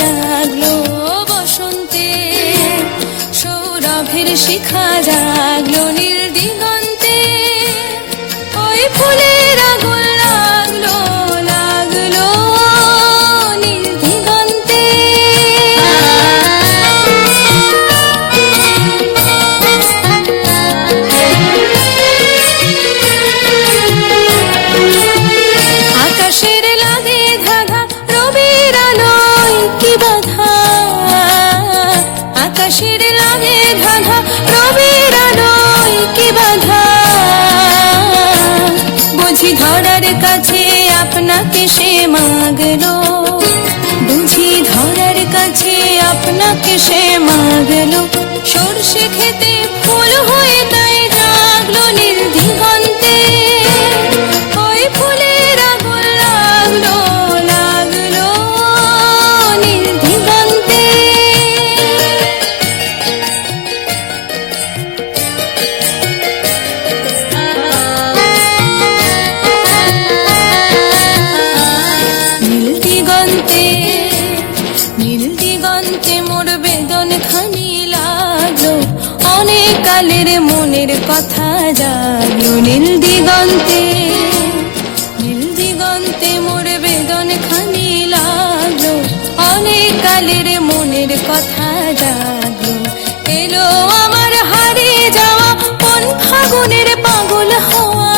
জাগলো বসন্তে, সৌরভের শিখা জাগলো নীল দিগন্তে, ওই ফুলের আগুন লাগলো লাগলো নীল দিগন্তে। আকাশের লাগে ধাঁধা রবির আলোয় কি বাধা, আকাশের লাগে ধাঁধা রবির আলোয় কি বাধা, বুঝি ধরার কাছে আপনাকে সে মাগলো, বুঝি ধরার কাছে আপনাকে সে মাগলো, সর্ষে খেতে ফুল হয়ে তাই জাগলো নীল দিগন্তে, ওই ফুলের আগুন লাগলো লাগলো নীল দিগন্তে। নীল দিগন্তে নীল দিগন্তে মোর বেদন খানি লাগলো, অনেক কালের মনের কথা জাগলো নীল দিগন্তে, নীল দিগন্তে মোর বেদন খানি লাগলো, অনেক কালের মনের কথা জাগলো, এলো আমার হারিয়ে যাওয়া কোন ফাগুনের পাগল হওয়া,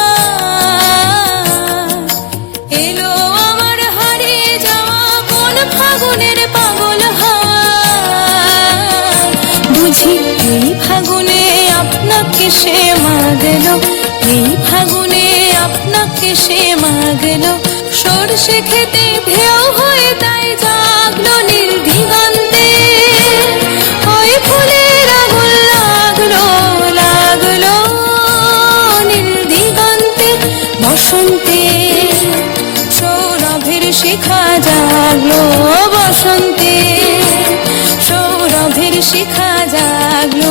এলো আমার হারিয়ে যাওয়া কোন ফাগুনের পাগল হওয়া, বুঝি এই ফাগুনে আপনাকে সে মাগলো, এই ফাগুনে আপনাকে সে মাগলো, সর্ষে খেতে ঢেউ হয়ে তাই জাগলো নীল দিগন্তে, ওই ফুলের আগুন লাগলো লাগলো নীল দিগন্তে। বসন্তে সৌরভের শিখা জাগলো বসন্তে, সৌরভের শিখা জাগলো।